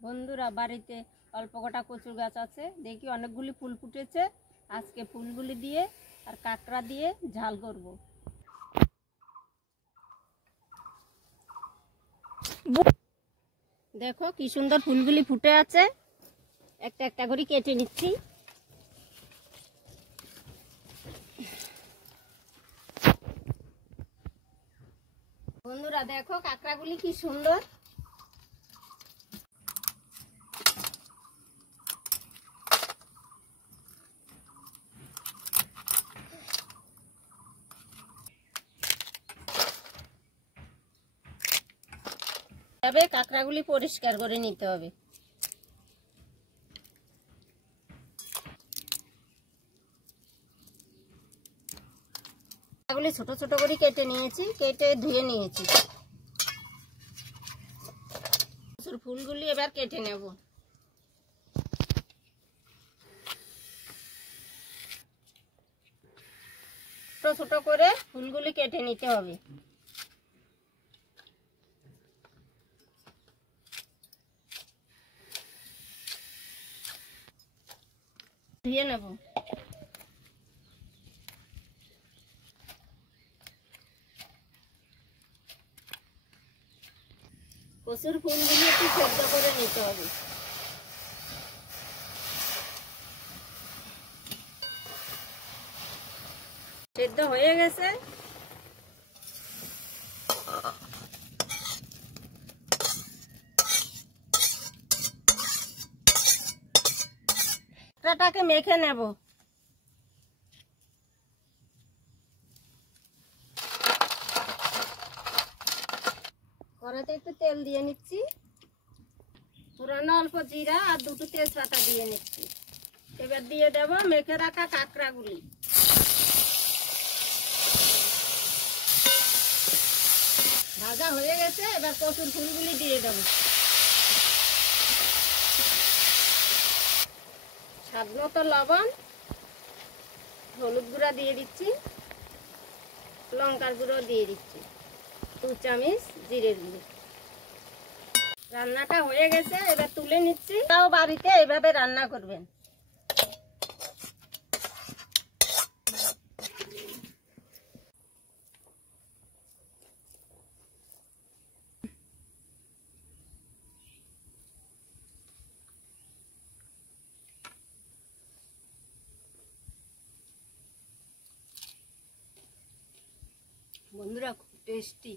বন্ধুরা, বাড়িতে অল্প কটা কচুর গাছ আছে, দেখি অনেকগুলি ফুল ফুটেছে। আজকে ফুলগুলি দিয়ে আর কাঁকড়া দিয়ে ঝাল করব। দেখো কি সুন্দর ফুলগুলি ফুটে আছে, একটা একটা করে কেটে নিচ্ছি। বন্ধুরা দেখো কাঁকড়াগুলি কি সুন্দর। তবে কাঁকড়াগুলি পরিষ্কার করে নিতে হবে। কাঁকড়াগুলি ছোট ছোট করে কেটে নিয়েছি, কেটে ধুয়ে নিয়েছি। ফুলগুলি এবার কেটে নেব। ছোট ছোট করে ফুলগুলি কেটে নিতে হবে। ধুয়ে নেব। কচুর ফুলগুলি একটু সেদ্ধ করে নিতে হবে। সেদ্ধ হয়ে গেছে। কাঁকড়াটাকে মেখে নেব। কড়াইতে একটু তেল দিয়ে নিচ্ছি। পুরানো অল্প জিরা আর দুটো তেজপাতা দিয়ে নিচ্ছি। এবার দিয়ে দেব মেখে রাখা কাঁকড়াগুলি। ভাজা হয়ে গেছে, এবার কচুর ফুলগুলি দিয়ে দেব। স্বাদ মতো লবণ, হলুদ গুঁড়া দিয়ে দিচ্ছি, লঙ্কার গুঁড়ো দিয়ে দিচ্ছি, 2 চামচ জিরের গুঁড়ো। রান্নাটা হয়ে গেছে, এবার তুলে নিচ্ছি। তাও বাড়িতে এইভাবে রান্না করবেন। বন্ধুরা খুব টেস্টি।